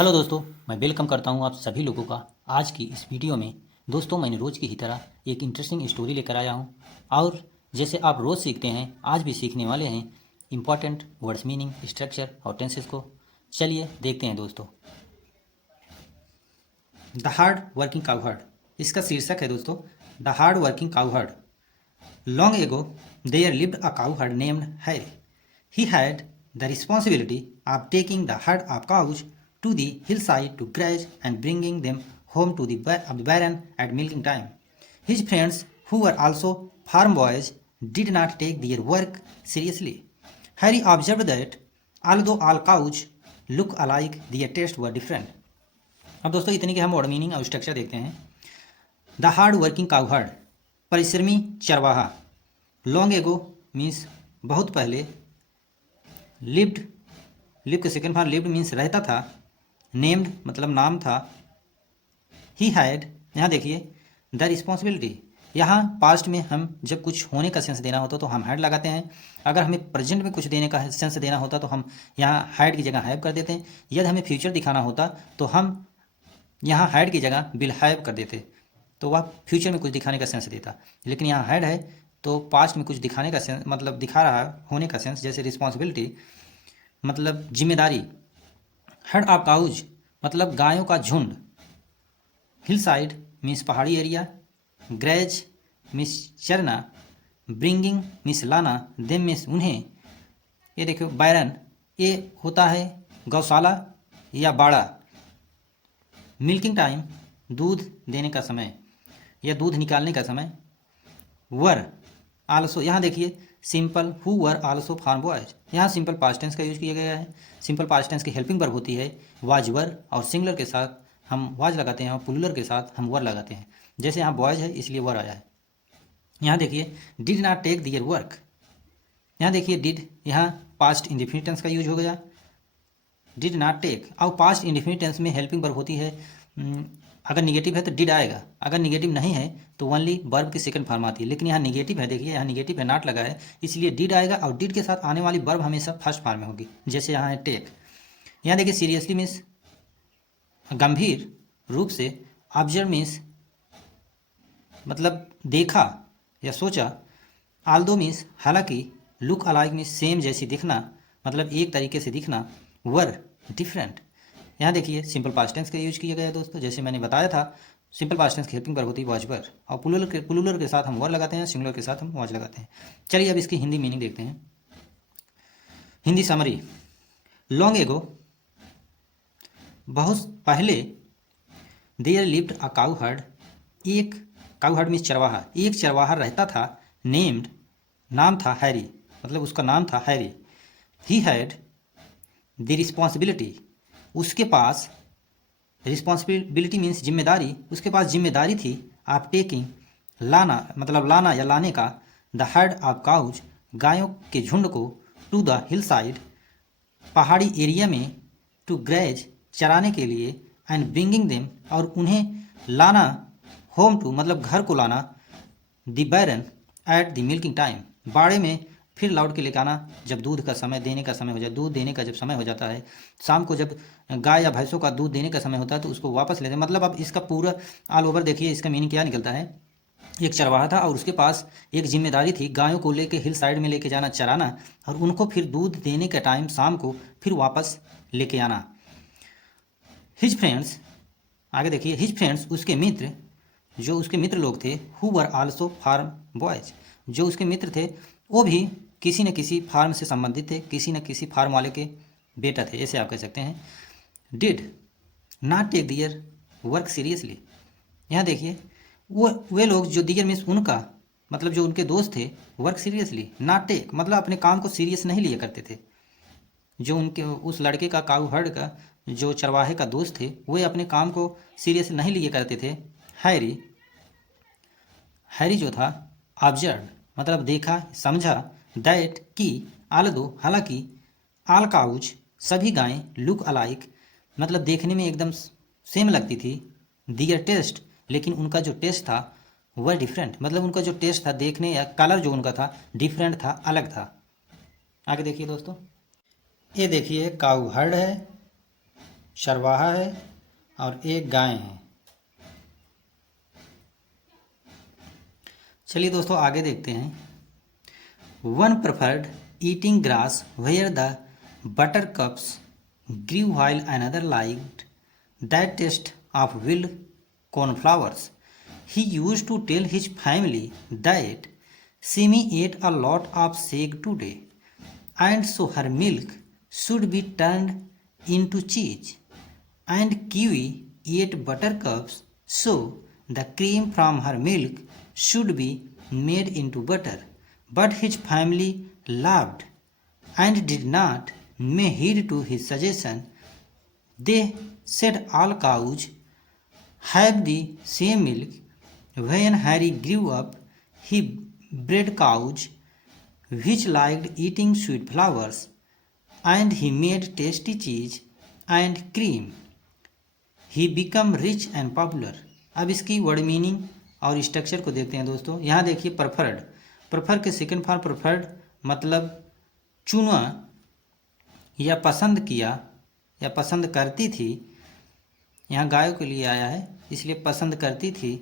Hello दोस्तों, मैं welcome करता हूं आप सभी लोगों का आज की इस वीडियो में। दोस्तों, मैंने रोज़ की ही तरह एक इंटरेस्टिंग स्टोरी लेकर आया हूं और जैसे आप रोज़ सीखते हैं आज भी सीखने वाले हैं इंपॉर्टेंट वर्ड्स मीनिंग, स्ट्रक्चर और टेंसेस को। चलिए देखते हैं दोस्तों। द हार्ड वर्किंग काउहर्ड, इसका शीर्षक है दोस्तों the hard working cowherd. Long ago there lived a cowherd named Harry. He had the responsibility of taking the herd of cows to the hillside to graze and bringing them home to the barn at milking time. His friends, who were also farm boys, did not take their work seriously. Harry observed that although all cows look alike, their tastes were different. अब दोस्तों इतनी कि हम word meaning और structure देखते हैं। The hard working cowherd, परिश्रमी चरवाहा। लॉन्ग एगो मीन्स बहुत पहले। लिव्ड, लिव के सेकेंड फॉर्म लिव्ड मीन्स रहता था। नेम्ड मतलब नाम था। ही हैड, यहाँ देखिए द रिस्पॉन्सिबिलिटी, यहाँ पास्ट में हम जब कुछ होने का सेंस देना होता तो हम हैड लगाते हैं। अगर हमें प्रेजेंट में कुछ देने का सेंस देना होता तो हम यहाँ हैड की जगह हैव कर देते हैं। यदि हमें फ्यूचर दिखाना होता तो हम यहाँ हैड की जगह विल हैव कर देते, तो वह फ्यूचर में कुछ दिखाने का सेंस देता। लेकिन यहाँ हैड है तो पास्ट में कुछ दिखाने का सेंस, मतलब दिखा रहा होने का सेंस। जैसे रिस्पॉन्सिबिलिटी मतलब जिम्मेदारी। हर्ड ऑफ काउज मतलब गायों का झुंड। हिल साइड मीन्स पहाड़ी एरिया। ग्रेज मीन्स चरना। ब्रिंगिंग मीन्स लाना। देम मीन्स उन्हें। ये देखो बैरन, ये होता है गौशाला या बाड़ा। मिल्किंग टाइम दूध देने का समय या दूध निकालने का समय। वर आल्सो, यहाँ देखिए simple who were also farm boys, यहाँ सिंपल पास्ट टेंस का यूज किया गया है। सिंपल पास्ट टेंस की हेल्पिंग वर्ब होती है वाज वर, और सिंगुलर के साथ हम वाज लगाते हैं और प्लूरल के साथ हम वर लगाते हैं। जैसे यहाँ बॉयज है इसलिए वर आया है। यहाँ देखिए did not take their work, यहाँ देखिए डिड, यहाँ पास्ट इंडेफिनिट टेंस का यूज हो गया। डिड नॉट टेक, और पास्ट इंडेफिनिट टेंस में हेल्पिंग वर्ब होती है। अगर निगेटिव है तो डिड आएगा, अगर निगेटिव नहीं है तो ओनली वर्ब की सेकंड फॉर्म आती है। लेकिन यहाँ निगेटिव है, देखिए यहाँ निगेटिव है, नॉट लगा है, इसलिए डिड आएगा और डिड के साथ आने वाली वर्ब हमेशा फर्स्ट फॉर्म में होगी। जैसे यहाँ है टेक। यहाँ देखिए सीरियसली मीन्स गंभीर रूप से। ऑब्जर्व मीन्स मतलब देखा या सोचा। आल्दो मीन्स हालांकि। लुक अलाइक मीन्स सेम जैसी दिखना, मतलब एक तरीके से दिखना। वर डिफरेंट, यहाँ देखिए सिंपल पास्ट टेंस का यूज किया गया है दोस्तों। जैसे मैंने बताया था सिंपल पास्ट टेंस की हेल्पिंग वर्ब होती है वाज वर, और प्लूरल के साथ हम वर लगाते हैं, सिंगुलर के साथ हम वाज लगाते हैं। चलिए अब इसकी हिंदी मीनिंग देखते हैं। हिंदी समरी। लॉन्ग एगो बहुत पहले, there lived a cowherd, एक काउ हर्ड मीन्स चरवाहा, एक चरवाहा रहता था। नेम्ड नाम था हैरी, मतलब उसका नाम था Harry. He had the responsibility, उसके पास रिस्पॉन्सिबिलिटी मीन्स जिम्मेदारी, उसके पास जिम्मेदारी थी। आप टेकिंग लाना मतलब लाना या लाने का। द हर्ड ऑफ काउज गायों के झुंड को। टू द हिल साइड पहाड़ी एरिया में। टू ग्रेज चराने के लिए। एंड ब्रिंगिंग देम और उन्हें लाना। होम टू मतलब घर को लाना। The barn at the milking time, बाड़े में फिर लौट के लेकर आना जब दूध का समय देने का समय हो जाए। दूध देने का जब समय हो जाता है, शाम को जब गाय या भैंसों का दूध देने का समय होता है तो उसको वापस लेते हैं। मतलब अब इसका पूरा ऑल ओवर देखिए इसका मीनिंग क्या निकलता है। एक चरवाहा था और उसके पास एक जिम्मेदारी थी गायों को लेके हिल साइड में लेके जाना, चराना, और उनको फिर दूध देने के टाइम शाम को फिर वापस लेके आना। हिज फ्रेंड्स, आगे देखिए हिज फ्रेंड्स उसके मित्र, जो उसके मित्र लोग थे। Who were also farm boys, जो उसके मित्र थे वो भी किसी न किसी फार्म से संबंधित थे, किसी न किसी फार्म वाले के बेटा थे, ऐसे आप कह सकते हैं। Did not take their work seriously, यहाँ देखिए वे लोग जो दियर मीन्स उनका, मतलब जो उनके दोस्त थे। वर्क सीरियसली, नॉट टेक मतलब अपने काम को सीरियस नहीं लिया करते थे। जो उनके उस लड़के का काऊ हर्ड का जो चरवाहे का दोस्त थे वे अपने काम को सीरियस नहीं लिए करते थे। हैरी, हैरी जो था ऑब्जर्व मतलब देखा समझा। दैट कि आल्दो हालांकि। आल काउज सभी गायें। लुक अलाइक मतलब देखने में एकदम सेम लगती थी। दियर टेस्ट लेकिन उनका जो टेस्ट था वह डिफरेंट, मतलब उनका जो टेस्ट था देखने या कलर जो उनका था डिफरेंट था, अलग था। आगे देखिए दोस्तों, ये देखिए काऊ हर्ड है, चरवाहा है और एक गाय है। चलिए दोस्तों आगे देखते हैं। One preferred eating grass where the buttercups grew while another liked that taste of wild cornflowers. He used to tell his family that Simi ate a lot of sag today, and so her milk should be turned into cheese. And Kiwi ate buttercups, so the cream from her milk should be made into butter. But his family laughed and did not pay heed to his suggestion. They said all cows have the same milk. When Harry grew up, he bred cows which liked eating sweet flowers, and he made tasty cheese and cream. He became rich and popular. अब इसकी word meaning और structure को देखते हैं दोस्तों। यहाँ देखिए preferred, prefer के सेकंड फॉर्म प्रेफर्ड मतलब चुना या पसंद किया या पसंद करती थी। यहाँ गायों के लिए आया है इसलिए पसंद करती थी।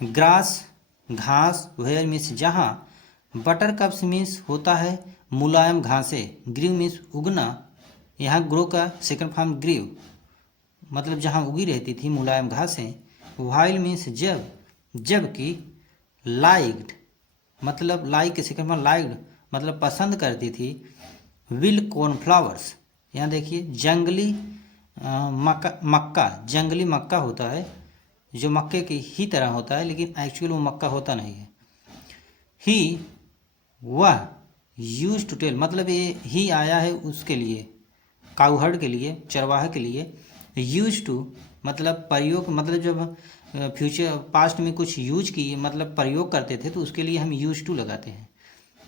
ग्रास घास, वेयर मीन्स जहाँ, बटर कप्स मीन्स होता है मुलायम घासे, ग्रीव मीन्स उगना, यहाँ ग्रो का सेकंड फॉर्म ग्रीव मतलब जहाँ उगी रहती थी मुलायम घासें। वाइल मीन्स जब, जबकि लाइक्ड मतलब लाइक के सेकंड फॉर्म लाइक्ड मतलब पसंद करती थी। विल्ड कॉर्नफ्लावर्स, यहाँ देखिए जंगली मक्का, जंगली मक्का होता है जो मक्के की ही तरह होता है लेकिन एक्चुअल वो मक्का होता नहीं है। ही वह, यूज टू टेल मतलब ये ही आया है उसके लिए, काउहर्ड के लिए, चरवाहे के लिए। यूज टू मतलब प्रयोग, मतलब जब फ्यूचर पास्ट में कुछ यूज किए मतलब प्रयोग करते थे तो उसके लिए हम यूज टू लगाते हैं।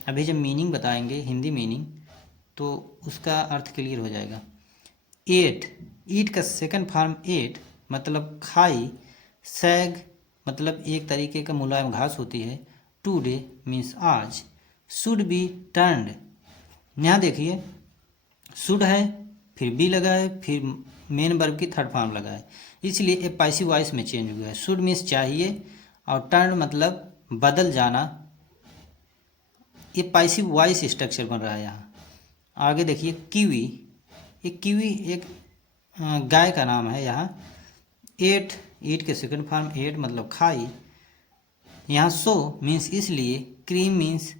अभी जब मीनिंग बताएंगे हिंदी मीनिंग तो उसका अर्थ क्लियर हो जाएगा। एट, ईट का सेकंड फॉर्म एट मतलब खाई। सैग मतलब एक तरीके का मुलायम घास होती है। टुडे मीन्स आज। शुड बी टर्न्ड, यहाँ देखिए शुड है फिर बी लगा है फिर मेन वर्ब की थर्ड फॉर्म लगा है इसलिए ए पैसिव वॉइस में चेंज हुआ है। शुड मीन्स चाहिए और टर्न मतलब बदल जाना। ये पैसिव वॉइस स्ट्रक्चर बन रहा है यहाँ। आगे देखिए कीवी, ये कीवी एक गाय का नाम है यहाँ। एट, ईट के सेकंड फॉर्म एट मतलब खाई। यहाँ सो मीन्स इसलिए। क्रीम मीन्स,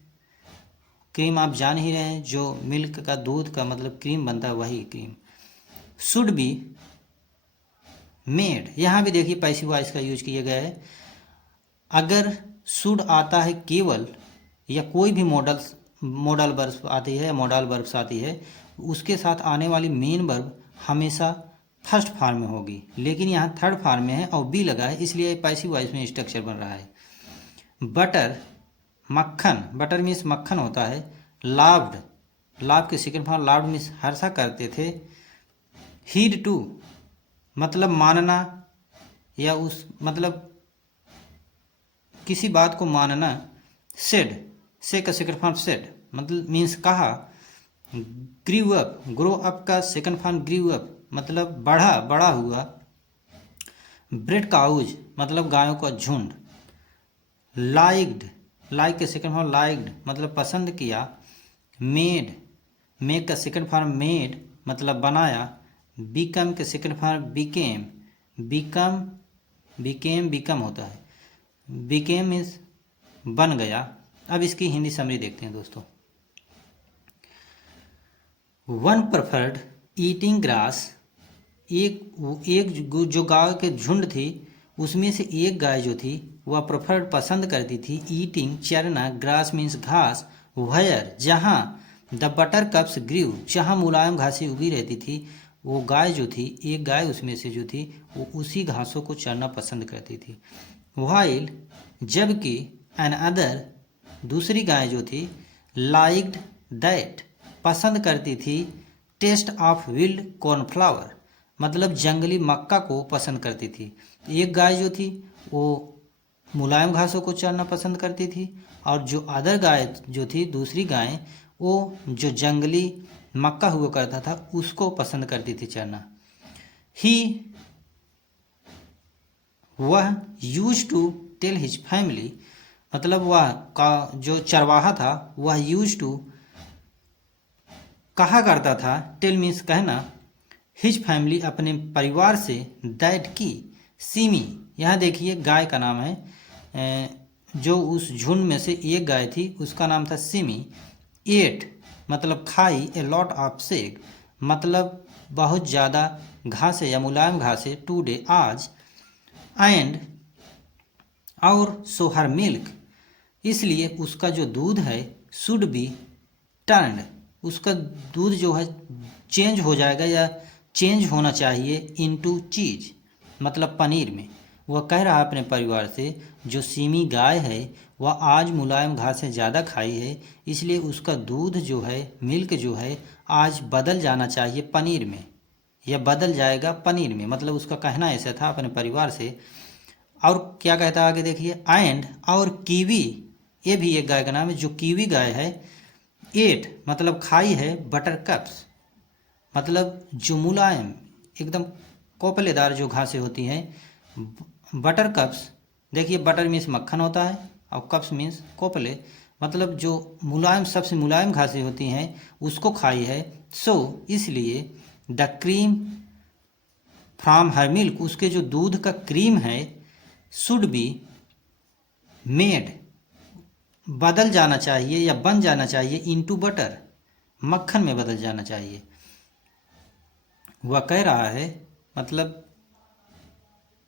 क्रीम आप जान ही रहे हैं जो मिल्क का दूध का मतलब क्रीम बनता है वही क्रीम। शुड बी मेड, यहाँ भी देखिए पैसिव वॉइस का यूज किया गया है। अगर शुड आता है केवल या कोई भी मॉडल वर्ब्स आती है, मॉडल वर्ब्स आती है, उसके साथ आने वाली मेन वर्ब हमेशा फर्स्ट फॉर्म में होगी, लेकिन यहाँ थर्ड फॉर्म में है और बी लगा है इसलिए पैसिव वॉइस में स्ट्रक्चर बन रहा है। बटर मक्खन, बटर मीन्स मक्खन होता है। लाव्ड, लाभ के सेकंड फॉर्म लाव्ड मीन्स हर्षा करते थे। हीड टू मतलब मानना या उस मतलब किसी बात को मानना। सेड, से का सेकंड फॉर्म सेड मतलब मीन्स कहा। ग्रीव अप, ग्रो अप का सेकंड फॉर्म ग्रीव अप मतलब बढ़ा, बड़ा हुआ। ब्रेड काउज मतलब गायों का झुंड। लाइक्ड, लाइक के सेकंड फॉर्म लाइक्ड मतलब पसंद किया। मेड, मेक का सेकंड फॉर्म मेड मतलब बनाया। बिकम के second form became, become become होता है। बिकेम मीन्स बन गया। अब इसकी हिंदी समरी देखते हैं दोस्तों। वन प्रेफर्ड ईटिंग ग्रास, एक जो गाय के झुंड थी उसमें से एक गाय जो थी वह प्रेफर्ड पसंद करती थी ईटिंग चरना, ग्रास मीन्स घास, वायर जहाँ, द बटर कप्स ग्रीव जहाँ मुलायम घासें उगी रहती थी। वो गाय जो थी, एक गाय उसमें से जो थी वो उसी घासों को चरना पसंद करती थी। वाइल जबकि, एन अदर दूसरी गाय जो थी, लाइक्ड दैट पसंद करती थी, टेस्ट ऑफ विल्ड कॉर्नफ्लावर मतलब जंगली मक्का को पसंद करती थी। एक गाय जो थी वो मुलायम घासों को चरना पसंद करती थी और जो अदर गाय जो थी, दूसरी गाय, वो जो जंगली मक्का हुआ करता था उसको पसंद करती थी चरना। ही वह use to tell his family, मतलब वह का जो चरवाहा था वह यूज टू कहा करता था, टेल मीन्स कहना, हिज फैमिली अपने परिवार से, दैट की सीमी, यहाँ देखिए गाय का नाम है, जो उस झुंड में से एक गाय थी उसका नाम था सिमी, एट मतलब खाई, ए लॉट ऑफ सेग मतलब बहुत ज़्यादा घासें या मुलायम घासें, टुडे आज, एंड और सो हर मिल्क इसलिए उसका जो दूध है, शुड बी टर्न्ड उसका दूध जो है चेंज हो जाएगा या चेंज होना चाहिए इनटू चीज मतलब पनीर में। वह कह रहा अपने परिवार से जो सीमी गाय है वह आज मुलायम घासें ज़्यादा खाई है, इसलिए उसका दूध जो है, मिल्क जो है, आज बदल जाना चाहिए पनीर में या बदल जाएगा पनीर में, मतलब उसका कहना ऐसा था अपने परिवार से। और क्या कहता है आगे देखिए, एंड और कीवी, ये भी एक गाय का नाम है, जो कीवी गाय है, एट मतलब खाई है, बटर कप्स मतलब जो मुलायम एकदम कोपलेदार जो घासें होती हैं, बटर कप्स, देखिए बटर मीन्स मक्खन होता है और कप्स मीन्स कोपले, मतलब जो मुलायम सबसे मुलायम घासें होती हैं उसको खाई है। सो इसलिए the cream from her milk उसके जो दूध का क्रीम है, शुड बी मेड बदल जाना चाहिए या बन जाना चाहिए, इनटू बटर मक्खन में बदल जाना चाहिए। वह कह रहा है मतलब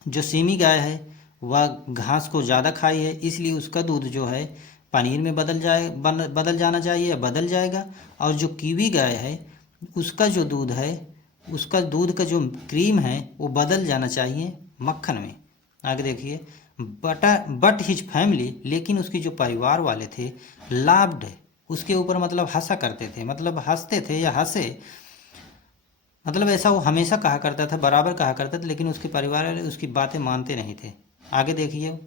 जो सीमी गाय है वह घास को ज़्यादा खाई है, इसलिए उसका दूध जो है पनीर में बदल जाना चाहिए या बदल जाएगा। और जो कीवी गाय है उसका जो दूध है, उसका दूध का जो क्रीम है वो बदल जाना चाहिए मक्खन में। आगे देखिए, बट हिज फैमिली लेकिन उसकी जो परिवार वाले थे, लाव्ड उसके ऊपर मतलब हंसा करते थे, मतलब हंसते थे या हंसे, मतलब ऐसा वो हमेशा कहा करता था, बराबर कहा करता था, लेकिन उसके परिवार वाले उसकी बातें मानते नहीं थे। आगे देखिए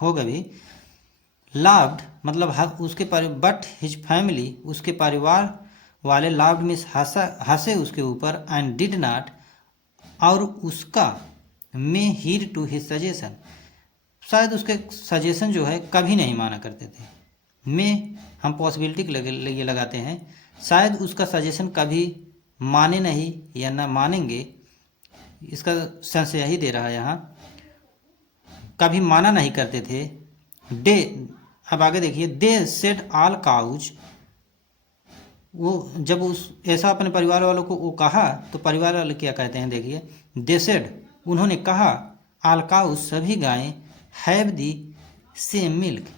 होगा भी, लाव्ड मतलब उसके बट हिज फैमिली उसके परिवार वाले, लाव्ड मीन्स हंसे उसके ऊपर, एंड डिड नॉट और उसका मे हीड टू हिज सजेशन शायद उसके सजेशन जो है कभी नहीं माना करते थे। में हम पॉसिबिलिटी के लिए लगाते हैं, शायद उसका सजेशन कभी माने नहीं या ना मानेंगे, इसका सेंस यही दे रहा है यहाँ, कभी माना नहीं करते थे। डे, अब आगे देखिए, दे सेड ऑल काउज, वो जब उस ऐसा अपने परिवार वालों को वो कहा तो परिवार वाले क्या कहते हैं देखिए, दे सेड उन्होंने कहा, ऑल काउज सभी गायें, हैव दी सेम मिल्क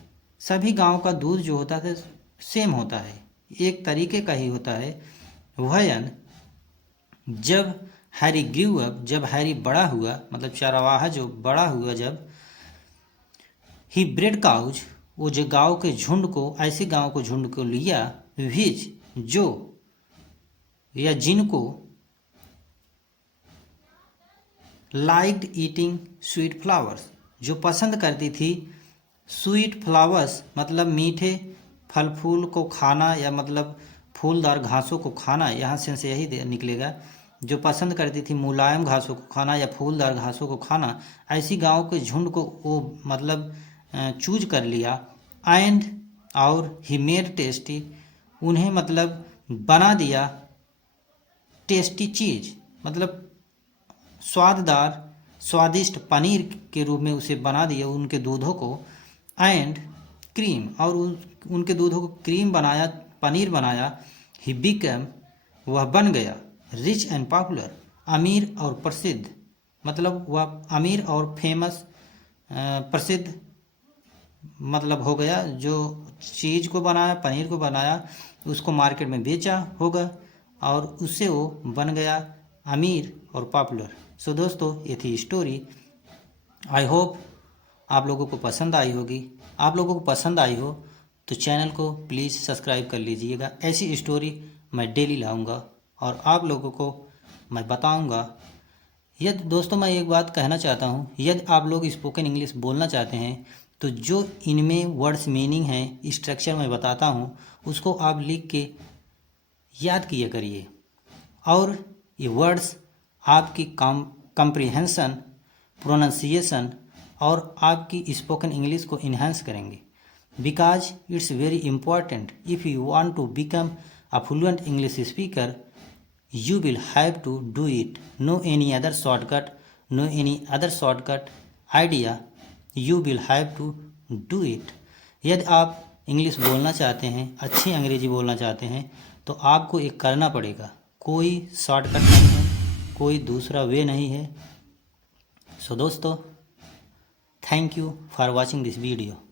सभी गायों का दूध जो होता है सेम होता है, एक तरीके का ही होता है। वयन जब हैरी ग्रू अप जब हैरी बड़ा हुआ, मतलब चरवाहा जो बड़ा हुआ, जब ही ब्रेड काउज वो जो गाँव के झुंड को, ऐसे गाँव को झुंड को लिया, विच जो या जिनको, लाइक्ड ईटिंग स्वीट फ्लावर्स जो पसंद करती थी स्वीट फ्लावर्स मतलब मीठे फल फूल को खाना या मतलब फूलदार घासों को खाना, यहाँ से यही निकलेगा, जो पसंद करती थी मुलायम घासों को खाना या फूलदार घासों को खाना, ऐसी गाँव के झुंड को वो मतलब चूज कर लिया। एंड और ही मेड टेस्टी उन्हें मतलब बना दिया, टेस्टी चीज़ मतलब स्वाददार स्वादिष्ट पनीर के रूप में उसे बना दिया उनके दूधों को। एंड क्रीम और उनके दूधों को क्रीम बनाया, पनीर बनाया। ही बिकम वह बन गया, रिच एंड पॉपुलर अमीर और प्रसिद्ध, मतलब वह अमीर और फेमस प्रसिद्ध मतलब हो गया, जो चीज़ को बनाया, पनीर को बनाया, उसको मार्केट में बेचा होगा और उससे वो बन गया अमीर और पॉपुलर। सो दोस्तों ये थी स्टोरी। आई होप आप लोगों को पसंद आई होगी। आप लोगों को पसंद आई हो तो चैनल को प्लीज़ सब्सक्राइब कर लीजिएगा। ऐसी स्टोरी मैं डेली लाऊंगा और आप लोगों को मैं बताऊंगा। यदि दोस्तों मैं एक बात कहना चाहता हूँ, यदि आप लोग स्पोकन इंग्लिश बोलना चाहते हैं तो जो इनमें वर्ड्स मीनिंग है, स्ट्रक्चर मैं बताता हूँ, उसको आप लिख के याद किया करिए और ये वर्ड्स आपकी कंप्रीहेंशन, प्रोनाउंसिएशन और आपकी स्पोकन इंग्लिश को इन्हांस करेंगे। Because it's very important if you want to become a fluent English speaker, you will have to do it. No any other shortcut, no any other shortcut idea. You will have to do it. यदि आप English बोलना चाहते हैं, अच्छी अंग्रेजी बोलना चाहते हैं, तो आपको एक करना पड़ेगा। कोई शॉर्टकट नहीं है, कोई दूसरा वे नहीं है। सो दोस्तों, thank you for watching this video.